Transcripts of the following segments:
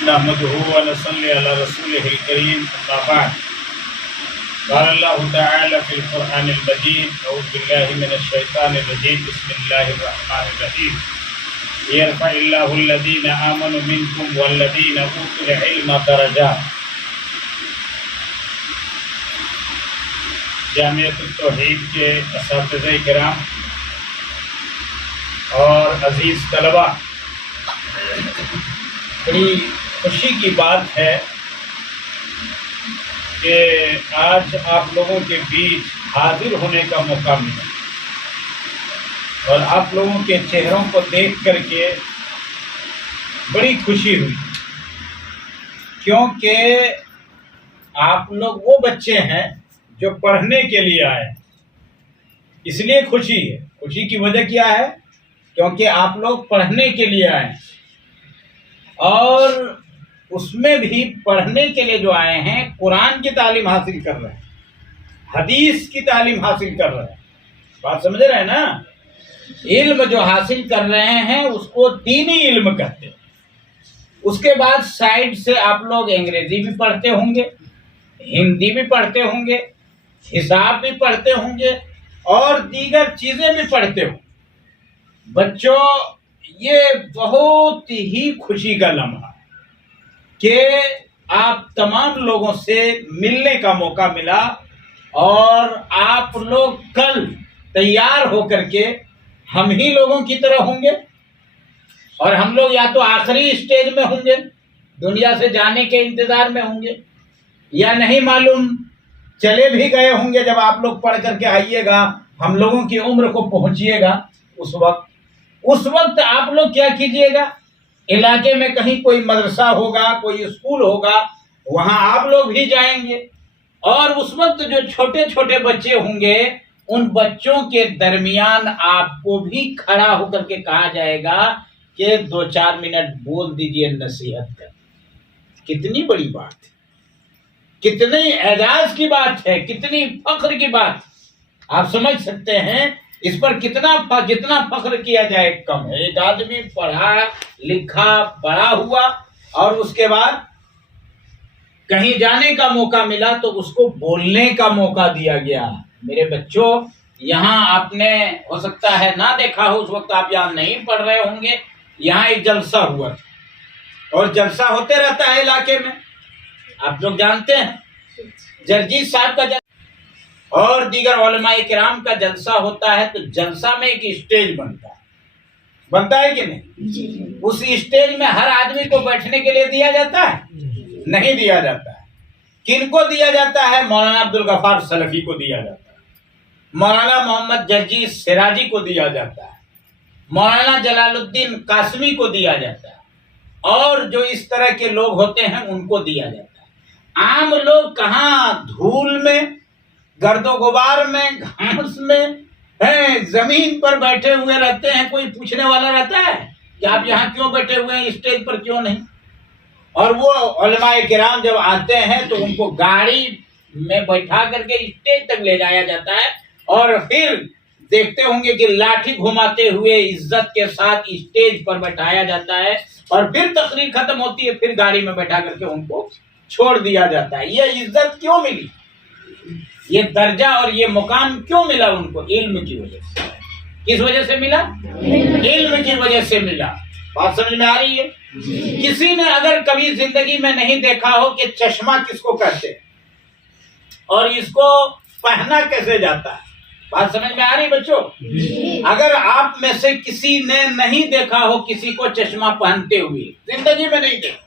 नहमदुहु व नसल्ली अला रसूलिहिल करीम, अम्मा बाद। क़ाल अल्लाहु तआला फ़िल क़ुरआनिल मजीद, अऊज़ु बिल्लाहि मिनश शैतानिर रजीम, बिस्मिल्लाहिर रहमानिर रहीम। यरफ़इल्लाहु अल्लज़ीना आमनु मिनकुम वल्लज़ीना ऊतुल इल्म दरजात। जामिअतुत तौहीद के असातिज़े किराम और अजीज़ तलबा, बड़ी खुशी की बात है कि आज आप लोगों के बीच हाजिर होने का मौका मिला और आप लोगों के चेहरों को देख करके बड़ी खुशी हुई, क्योंकि आप लोग वो बच्चे हैं जो पढ़ने के लिए आए। इसलिए खुशी है। खुशी की वजह क्या है? क्योंकि आप लोग पढ़ने के लिए आए और उसमें भी पढ़ने के लिए जो आए हैं कुरान की तालीम हासिल कर रहे हैं, हदीस की तालीम हासिल कर रहे हैं। बात समझ रहे हैं ना? इल्म जो हासिल कर रहे हैं उसको दीनी इल्म कहते हैं। उसके बाद साइड से आप लोग अंग्रेजी भी पढ़ते होंगे, हिंदी भी पढ़ते होंगे, हिसाब भी पढ़ते होंगे और दीगर चीजें भी पढ़ते होंगे। बच्चों, ये बहुत ही खुशी का लम्हा कि आप तमाम लोगों से मिलने का मौका मिला और आप लोग कल तैयार होकर के हम ही लोगों की तरह होंगे और हम लोग या तो आखिरी स्टेज में होंगे, दुनिया से जाने के इंतजार में होंगे, या नहीं मालूम चले भी गए होंगे। जब आप लोग पढ़ करके आइएगा, हम लोगों की उम्र को पहुंचिएगा, उस वक्त आप लोग क्या कीजिएगा? इलाके में कहीं कोई मदरसा होगा, कोई स्कूल होगा, वहां आप लोग भी जाएंगे और उस वक्त जो छोटे छोटे बच्चे होंगे उन बच्चों के दरमियान आपको भी खड़ा होकर के कहा जाएगा कि 2-4 मिनट बोल दीजिए, नसीहत कर। कितनी बड़ी बात है, कितनी एजाज की बात है, कितनी फख्र की बात। आप समझ सकते हैं इस पर जितना फख्र किया जाए कम है। एक आदमी पढ़ा लिखा बड़ा हुआ और उसके बाद कहीं जाने का मौका मिला तो उसको बोलने का मौका दिया गया। मेरे बच्चों, यहाँ आपने हो सकता है ना देखा हो, उस वक्त आप यहाँ नहीं पढ़ रहे होंगे। यहाँ एक जलसा हुआ और जलसा होते रहता है इलाके में, आप लोग जानते हैं। जरजीत साहब का और दीगर उलमाए किराम का जलसा होता है तो जलसा में एक स्टेज बनता है कि नहीं? उस स्टेज में हर आदमी को बैठने के लिए दिया जाता है? नहीं दिया जाता है। किनको दिया जाता है? मौलाना अब्दुल गफ्फार सलफी को दिया जाता है, मौलाना मोहम्मद जर्जीस सिराजी को दिया जाता है, मौलाना जलालुद्दीन कासमी को दिया जाता है और जो इस तरह के लोग होते हैं उनको दिया जाता है। आम लोग कहाँ धूल में, गर्दो गुबार में, घास में है, जमीन पर बैठे हुए रहते हैं। कोई पूछने वाला रहता है कि आप यहाँ क्यों बैठे हुए हैं, स्टेज पर क्यों नहीं? और वो उलमाए किराम जब आते हैं तो उनको गाड़ी में बैठा करके स्टेज तक ले जाया जाता है और फिर देखते होंगे कि लाठी घुमाते हुए इज्जत के साथ स्टेज पर बैठाया जाता है और फिर तकरीर खत्म होती है, फिर गाड़ी में बैठा करके उनको छोड़ दिया जाता है। ये इज्जत क्यों मिली, ये दर्जा और ये मुकाम क्यों मिला उनको? इल्म की वजह से। किस वजह से मिला? इल्म की वजह से मिला। बात समझ में आ रही है? किसी ने अगर कभी जिंदगी में नहीं देखा हो कि चश्मा किसको कहते हैं और इसको पहना कैसे जाता है, बात समझ में आ रही बच्चों? अगर आप में से किसी ने नहीं देखा हो किसी को चश्मा पहनते हुए, जिंदगी में नहीं देखा,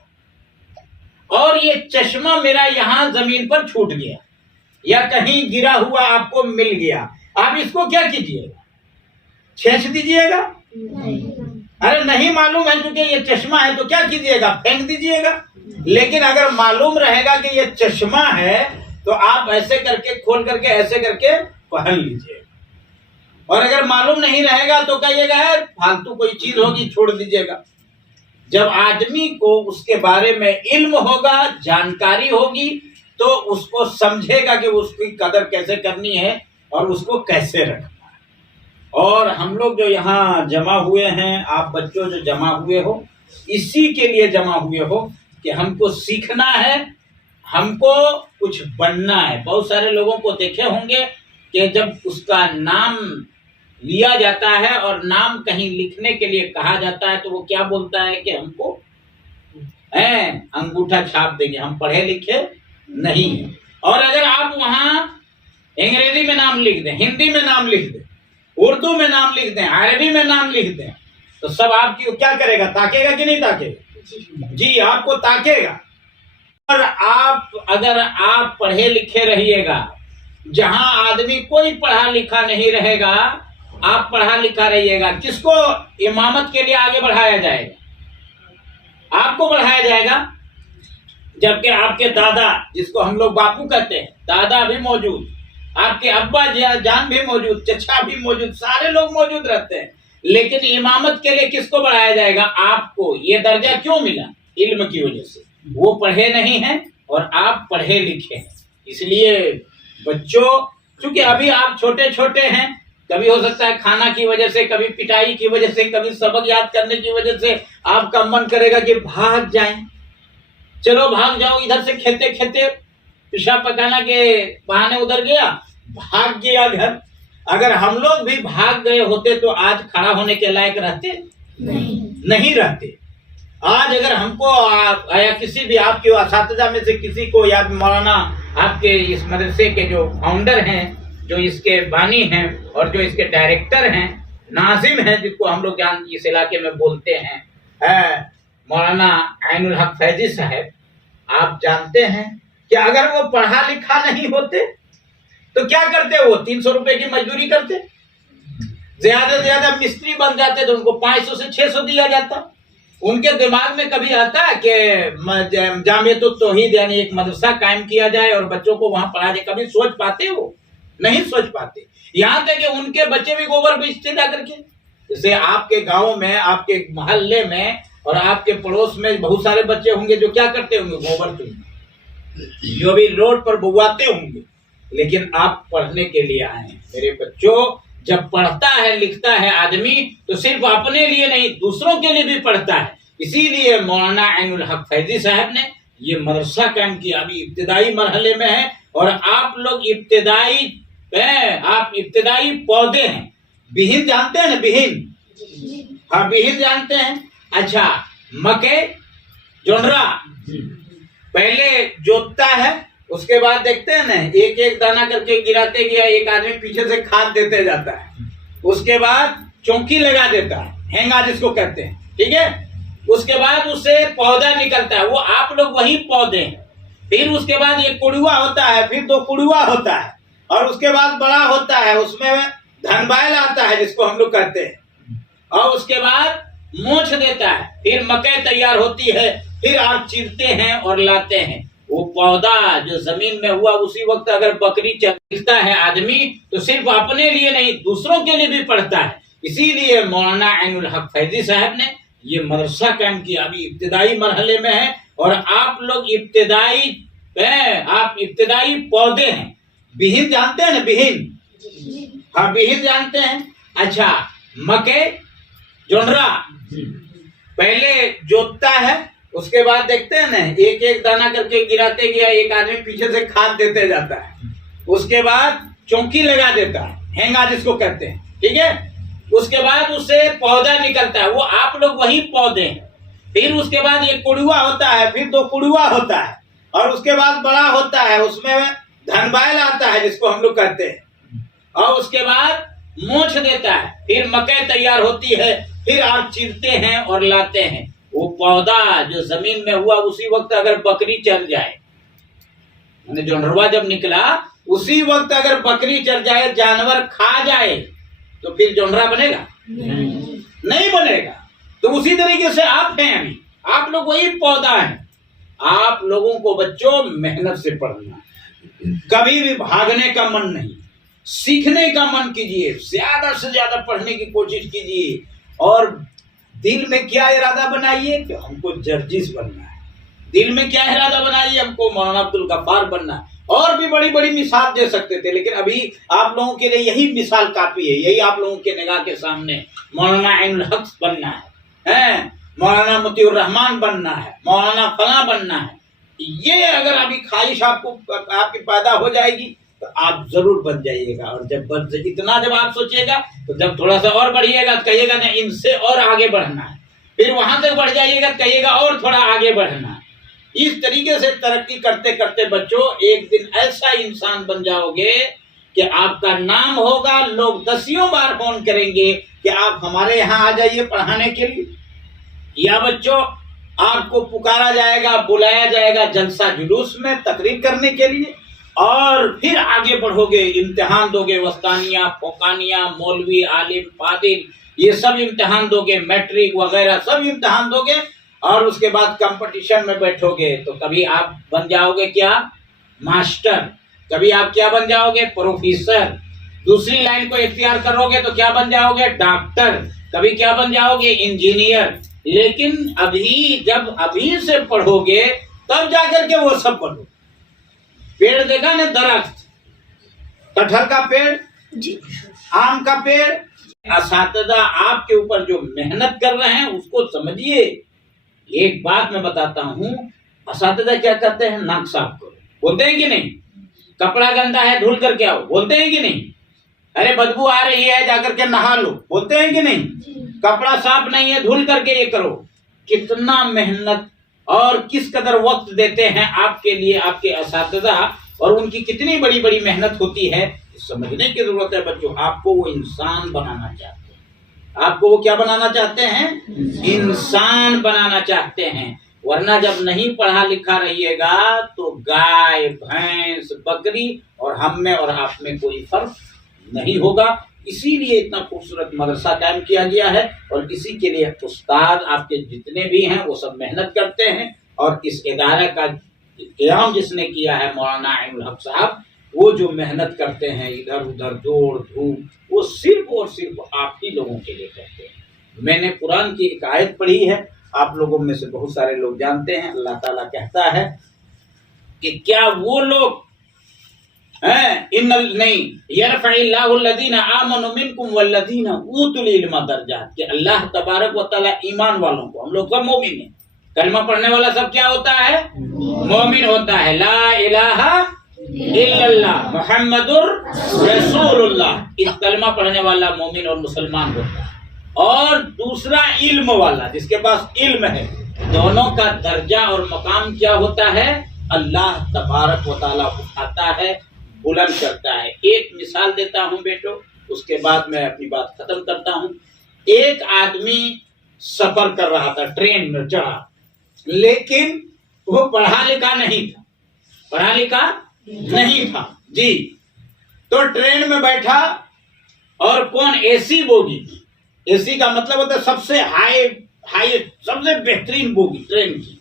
और ये चश्मा मेरा यहाँ जमीन पर छूट गया या कहीं गिरा हुआ आपको मिल गया, आप इसको क्या कीजिएगा? छेंच दीजिएगा? अरे नहीं मालूम है क्योंकि ये चश्मा है तो क्या कीजिएगा? फेंक दीजिएगा। लेकिन अगर मालूम रहेगा कि ये चश्मा है तो आप ऐसे करके खोल करके ऐसे करके पहन लीजिएगा। और अगर मालूम नहीं रहेगा तो कहिएगा यार फालतू कोई चीज होगी, छोड़ दीजिएगा। जब आदमी को उसके बारे में इल्म होगा, जानकारी होगी, तो उसको समझेगा कि उसकी कदर कैसे करनी है और उसको कैसे रखना है। और हम लोग जो यहाँ जमा हुए हैं, आप बच्चों जो जमा हुए हो, इसी के लिए जमा हुए हो कि हमको सीखना है, हमको कुछ बनना है। बहुत सारे लोगों को देखे होंगे कि जब उसका नाम लिया जाता है और नाम कहीं लिखने के लिए कहा जाता है तो वो क्या बोलता है कि हमको अंगूठा छाप देंगे, हम पढ़े लिखे नहीं हैं। और अगर आप वहां अंग्रेजी में नाम लिख दें, हिंदी में नाम लिख दें, उर्दू में नाम लिख दें, अरबी में नाम लिख दें, तो सब आपकी क्या करेगा? ताकेगा कि नहीं ताकेगा? जी, आपको ताकेगा। और अगर आप पढ़े लिखे रहिएगा, जहां आदमी कोई पढ़ा लिखा नहीं रहेगा, आप पढ़ा लिखा रहिएगा, किसको इमामत के लिए आगे बढ़ाया जाएगा? आपको बढ़ाया जाएगा। जबकि आपके दादा, जिसको हम लोग बापू कहते हैं, दादा भी मौजूद, आपके अब्बा जान भी मौजूद, चचा भी मौजूद, सारे लोग मौजूद रहते हैं, लेकिन इमामत के लिए किसको बढ़ाया जाएगा? आपको। ये दर्जा क्यों मिला? इल्म की वजह से। वो पढ़े नहीं हैं और आप पढ़े लिखे हैं। इसलिए बच्चों, क्योंकि अभी आप छोटे छोटे हैं, कभी हो सकता है खाना की वजह से, कभी पिटाई की वजह से, कभी सबक याद करने की वजह से आपका मन करेगा कि भाग जाएं। चलो भाग जाओ, इधर से खेते खेते पेशाब पकाना के बहाने उधर गया, भाग गया घर। अगर हम लोग भी भाग गए होते तो आज खड़ा होने के लायक रहते? नहीं रहते। आज अगर हमको या किसी भी आपके असातिज़ा में से किसी को, या मौलाना आपके इस मदरसे के जो फाउंडर हैं, जो इसके बानी हैं और जो इसके डायरेक्टर हैं, नाजिम हैं, जिसको हम लोग इस इलाके में बोलते हैं, मौलाना ऐनुल हक फैजी साहब, आप जानते हैं कि अगर वो पढ़ा लिखा नहीं होते तो क्या करते? वो 300 रुपए की मजदूरी करते, ज्यादा से ज्यादा मिस्त्री बन जाते, तो उनको 500 से 600 दिया जाता। उनके दिमाग में कभी आता है कि जामियतुत तौहीद यानी एक मदरसा कायम किया जाए और बच्चों को वहां पढ़ा जाए? कभी सोच पाते? वो नहीं सोच पाते। यहाँ तक कि उनके बच्चे भी गोबर बेचते जाकर के। जैसे आपके गांव में, आपके मोहल्ले में और आपके पड़ोस में बहुत सारे बच्चे होंगे जो क्या करते होंगे? गोबर चुनते, जो भी रोड पर बुवाते होंगे। लेकिन आप पढ़ने के लिए आए हैं मेरे बच्चों। जब पढ़ता है लिखता है आदमी तो सिर्फ अपने लिए नहीं, दूसरों के लिए भी पढ़ता है। इसीलिए मौलाना ऐनुल हक फैजी साहब ने ये मदरसा कायम किया। अभी इब्तिदाई मरहले में है और आप लोग इब्तिदाई पौधे हैं। बिहिन जानते हैं ना? बिहिन, हाँ बिहिन जानते हैं। अच्छा, मकई, जोंडरा पहले जोतता है, उसके बाद देखते हैं ना, एक एक दाना करके गिराते गया, एक आदमी पीछे से खाद देते जाता है, उसके बाद चौकी लगा देता है, हेंगा जिसको कहते हैं, ठीक है। उसके बाद उससे पौधा निकलता है, वो आप लोग वही पौधे हैं। फिर उसके बाद एक कुड़ुआ होता है, फिर 2 कुड़ुआ होता है, और उसके बाद बड़ा होता है, उसमें धनबाइल आता है जिसको हम लोग कहते हैं, और उसके बाद मोछ देता है, फिर मकई तैयार होती है, फिर आप चीरते हैं और लाते हैं। वो पौधा जो जमीन में हुआ, उसी वक्त अगर बकरी चलता है आदमी तो सिर्फ अपने लिए नहीं, दूसरों के लिए भी पढ़ता है। इसीलिए मौलाना ऐनुल हक फैजी साहब ने ये मदरसा कायम किया। अभी इब्तिदाई मरहले में है और आप लोग इब्तिदाई पौधे हैं। बिहिन जानते हैं ना? बिहिन, हाँ बिहिन जानते हैं। अच्छा, मकई, जोंडरा पहले जोतता है, उसके बाद देखते हैं ना, एक एक दाना करके गिराते गया, एक आदमी पीछे से खाद देते जाता है, उसके बाद चौकी लगा देता है, हेंगा जिसको कहते हैं, ठीक है। उसके बाद उससे पौधा निकलता है, वो आप लोग वही पौधे हैं। फिर उसके बाद एक कुड़ुआ होता है, फिर 2 कुड़ुआ होता है, और उसके बाद बड़ा होता है, उसमें धनबाइल आता है जिसको हम लोग कहते हैं, और उसके बाद मोछ देता है, फिर मकई तैयार होती है, फिर आप चीरते हैं और लाते हैं। वो पौधा जो जमीन में हुआ, उसी वक्त अगर बकरी चल जाए, मैंने जोंडरवा जब निकला उसी वक्त अगर बकरी चल जाए, जानवर खा जाए, तो फिर जोंडरा बनेगा? नहीं बनेगा। तो उसी तरीके से आप हैं, अभी आप लोग वही पौधा हैं। आप लोगों को बच्चों मेहनत से पढ़ना, कभी भी भागने का मन नहीं, सीखने का मन कीजिए, ज्यादा से ज्यादा पढ़ने की कोशिश कीजिए, और दिल में क्या इरादा बनाइए कि हमको जर्जिस बनना है। दिल में क्या इरादा बनाइए, हमको मौलाना अब्दुल गफ्फार बनना है। और भी बड़ी बड़ी मिसाल दे सकते थे, लेकिन अभी आप लोगों के लिए यही मिसाल काफी है। यही आप लोगों के निगाह के सामने मौलाना ऐनुल हक बनना है। मौलाना मोतियुर रहमान बनना है, मौलाना फला बनना है, ये अगर अभी ख्वाहिश आपकी पैदा हो जाएगी तो आप जरूर बन जाइएगा। और इतना जब आप सोचिएगा तो जब थोड़ा सा और बढ़िएगा तो कहिएगा ना इनसे और आगे बढ़ना है, फिर वहां तक बढ़ जाइएगा तो कहिएगा और थोड़ा आगे बढ़ना है। इस तरीके से तरक्की करते करते बच्चों एक दिन ऐसा इंसान बन जाओगे कि आपका नाम होगा, लोग दसियों बार फोन करेंगे कि आप हमारे यहाँ आ जाइए पढ़ाने के लिए, या बच्चों आपको पुकारा जाएगा, बुलाया जाएगा जलसा जुलूस में तकरीर करने के लिए, और फिर आगे बढ़ोगे, इम्तिहान दोगे, वस्तानिया, फोकानिया, मौलवी, आलिम, फादिल, ये सब इम्तिहान दोगे, मैट्रिक वगैरह सब इम्तिहान दोगे, और उसके बाद कंपटीशन में बैठोगे तो कभी आप बन जाओगे क्या, मास्टर, कभी आप क्या बन जाओगे, प्रोफेसर, दूसरी लाइन को इख्तियार करोगे तो क्या बन जाओगे, डॉक्टर, कभी क्या बन जाओगे, इंजीनियर। लेकिन अभी से पढ़ोगे तब जाकर के वो सब पढ़ो। पेड़ देखा ना, दरख्त, कटहल का पेड़ जी, आम का पेड़, असातिज़ा आपके ऊपर जो मेहनत कर रहे हैं उसको समझिए। एक बात मैं बताता हूँ, असातिज़ा क्या करते हैं, नाक साफ करो, बोलते हैं कि नहीं, कपड़ा गंदा है धुल करके आओ, बोलते हैं कि नहीं, अरे बदबू आ रही है जाकर के नहा लो, बोलते हैं कि नहीं, कपड़ा साफ नहीं है धुल करके ये करो। कितना मेहनत और किस कदर वक्त देते हैं आपके लिए आपके असातिज़ा, और उनकी कितनी बड़ी बड़ी मेहनत होती है, समझने की जरूरत है बच्चों। आपको वो इंसान बनाना चाहते हैं, आपको वो क्या बनाना चाहते हैं, इंसान बनाना चाहते हैं। वरना जब नहीं पढ़ा लिखा रहिएगा तो गाय, भैंस, बकरी और हम में और आप में कोई फर्क नहीं होगा। इसीलिए इतना खूबसूरत मदरसा कायम किया गया है, और इसी के लिए उस्ताद आपके जितने भी हैं वो सब मेहनत करते हैं। और इस इदारे का क़याम जिसने किया है मौलाना इनुल हक साहब, वो जो मेहनत करते हैं इधर उधर दौड़ धूप, वो सिर्फ और सिर्फ आप ही लोगों के लिए करते हैं। मैंने कुरान की एक आयत पढ़ी है, आप लोगों में से बहुत सारे लोग जानते हैं। अल्लाह ताला कहता है कि क्या वो लोग कि अल्लाह तबारक व तआला ईमान वालों को, हम लोग सब मोमिन हैं, कलमा पढ़ने वाला सब क्या होता है, मोमिन होता है। ला इलाहा इल्लल्लाह मुहम्मदुर रसूलुल्लाह, इस कलमा पढ़ने वाला मोमिन और मुसलमान होता है। और दूसरा इल्म वाला, जिसके पास इल्म है, दोनों का दर्जा और मकाम क्या होता है, अल्लाह तबारक व तआला उठाता है, बुलंद करता है। एक मिसाल देता हूं बेटो, उसके बाद मैं अपनी बात खत्म करता हूं। एक आदमी सफर कर रहा था, ट्रेन में चढ़ा, लेकिन वो पढ़ा लिखा नहीं था, पढ़ा लिखा नहीं था जी। तो ट्रेन में बैठा, और कौन, एसी बोगी, एसी का मतलब होता है सबसे हाई सबसे बेहतरीन बोगी ट्रेन की,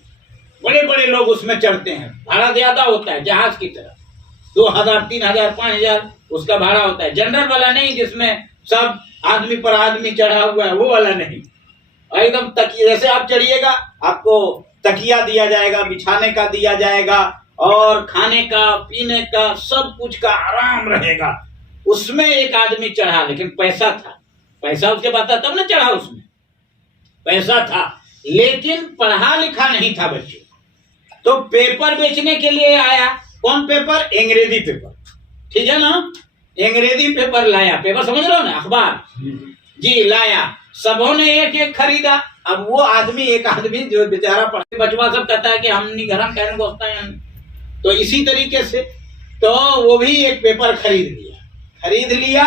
बड़े बड़े लोग उसमें चढ़ते हैं, भाड़ा ज्यादा होता है जहाज की तरह, 2000, 3000, 5000 उसका भाड़ा होता है। जनरल वाला नहीं जिसमें सब आदमी पर आदमी चढ़ा हुआ है, वो वाला नहीं, एकदम तकिया, जैसे आप चढ़िएगा आपको तकिया दिया जाएगा, बिछाने का दिया जाएगा, और खाने का पीने का सब कुछ का आराम रहेगा। उसमें एक आदमी चढ़ा, लेकिन पैसा था, पैसा उसके पास था तब ना चढ़ा, उसमें पैसा था, लेकिन पढ़ा लिखा नहीं था बच्चे। तो पेपर बेचने के लिए आया, कौन पेपर, अंग्रेजी पेपर, ठीक है ना, अंग्रेजी पेपर लाया, पेपर समझ रहे हो ना, अखबार जी लाया, सबों ने एक एक खरीदा। अब वो आदमी, एक आदमी जो बेचारा पढ़े बचवा सब कहता है कि हम नहीं घर कहने को होता है, तो इसी तरीके से तो वो भी एक पेपर खरीद लिया।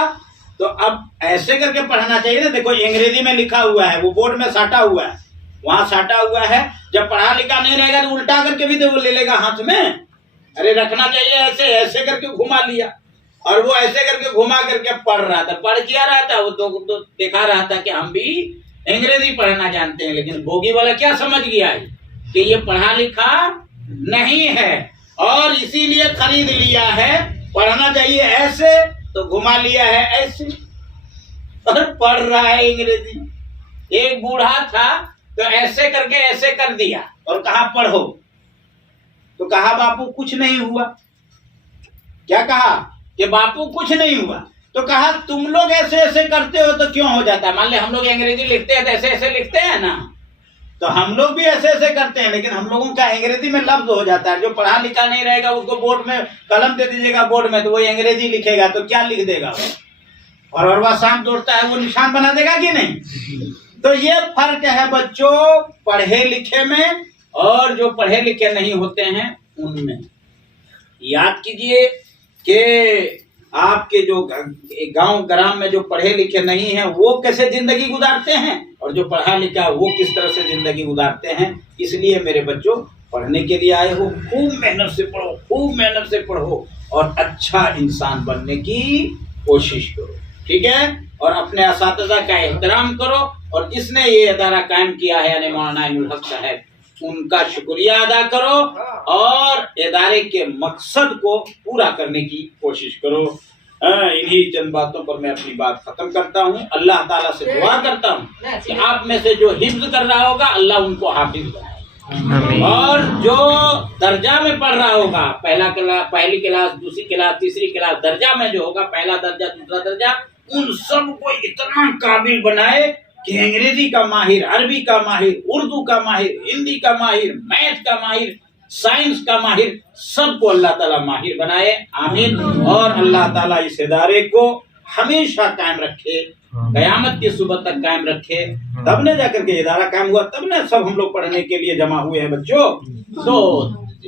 तो अब ऐसे करके पढ़ना चाहिए ना, देखो अंग्रेजी में लिखा हुआ है, वो बोर्ड में साटा हुआ है, वहां साटा हुआ है। जब पढ़ा लिखा नहीं रहेगा तो उल्टा करके भी तो वो ले लेगा हाथ में, अरे रखना चाहिए ऐसे, ऐसे करके घुमा लिया, और वो ऐसे करके घुमा करके पढ़ रहा था। पढ़ क्या रहा था वो, तो दिखा रहा था कि हम भी अंग्रेजी पढ़ना जानते हैं। लेकिन बोगी वाला क्या समझ गया है कि ये पढ़ा लिखा नहीं है, और इसीलिए खरीद लिया है, पढ़ना चाहिए ऐसे, तो घुमा लिया है ऐसे, और पढ़ रहा है अंग्रेजी। एक बूढ़ा था तो ऐसे करके ऐसे कर दिया, और कहा पढ़ो, तो कहा बापू कुछ नहीं हुआ। क्या कहा कि बापू कुछ नहीं हुआ, तो कहा तुम लोग ऐसे ऐसे करते हो तो क्यों हो जाता है। मान ले हम लोग अंग्रेजी लिखते हैं तो ऐसे ऐसे लिखते हैं ना, तो हम लोग भी ऐसे ऐसे करते हैं, लेकिन हम लोगों का अंग्रेजी में लफ्ज हो जाता है। जो पढ़ा लिखा नहीं रहेगा उसको बोर्ड में कलम दे दीजिएगा बोर्ड में, तो वो अंग्रेजी लिखेगा तो क्या लिख देगा, और वह शाम दौड़ता है वो निशान बना देगा कि नहीं। तो ये फर्क है बच्चों पढ़े लिखे में और जो पढ़े लिखे नहीं होते हैं उनमें। याद कीजिए कि आपके जो गांव ग्राम में जो पढ़े लिखे नहीं हैं वो कैसे जिंदगी गुजारते हैं, और जो पढ़ा लिखा वो किस तरह से जिंदगी गुजारते हैं। इसलिए मेरे बच्चों पढ़ने के लिए आए हो, खूब मेहनत से पढ़ो, खूब मेहनत से पढ़ो और अच्छा इंसान बनने की कोशिश करो, ठीक है। और अपने असातिज़ा का एहतराम करो, और जिसने ये अदारा कायम किया है यानी मौलाना इनुल हक साहब, उनका शुक्रिया अदा करो और इदारे के मकसद को पूरा करने की कोशिश करो। इन्हीं चंद बातों पर मैं अपनी बात खत्म करता हूँ। अल्लाह ताला से दुआ करता हूँ कि आप में से जो हिफ्ज कर रहा होगा अल्लाह उनको हाफिज बनाए, और जो दर्जा में पढ़ रहा होगा, पहली क्लास, दूसरी क्लास, तीसरी क्लास, दर्जा में जो होगा, पहला दर्जा, दूसरा दर्जा, उन सबको इतना काबिल बनाए कि अंग्रेजी का माहिर, अरबी का माहिर, उर्दू का माहिर, हिंदी का माहिर, मैथ का माहिर, साइंस का माहिर, सबको अल्लाह ताला माहिर बनाए। आमीन। और अल्लाह ताला इस इदारे को हमेशा कायम रखे, कयामत की सुबह तक कायम रखे, तब ने जाकर के इदारा कायम हुआ, तब ने सब हम लोग पढ़ने के लिए जमा हुए हैं बच्चों। तो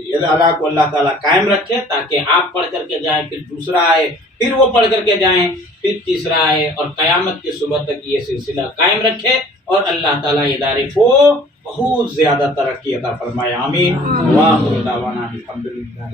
इदारा को अल्लाह ताला कायम रखे ताकि आप पढ़ करके जाएं, फिर दूसरा आए, फिर वो पढ़ करके जाएं, फिर तीसरा आए, और कयामत की सुबह तक ये सिलसिला कायम रखे, और अल्लाह ताला इदारे को बहुत ज्यादा तरक्की अता फरमाए। आमीन। वाह दावाना अल्हम्दुलिल्लाह।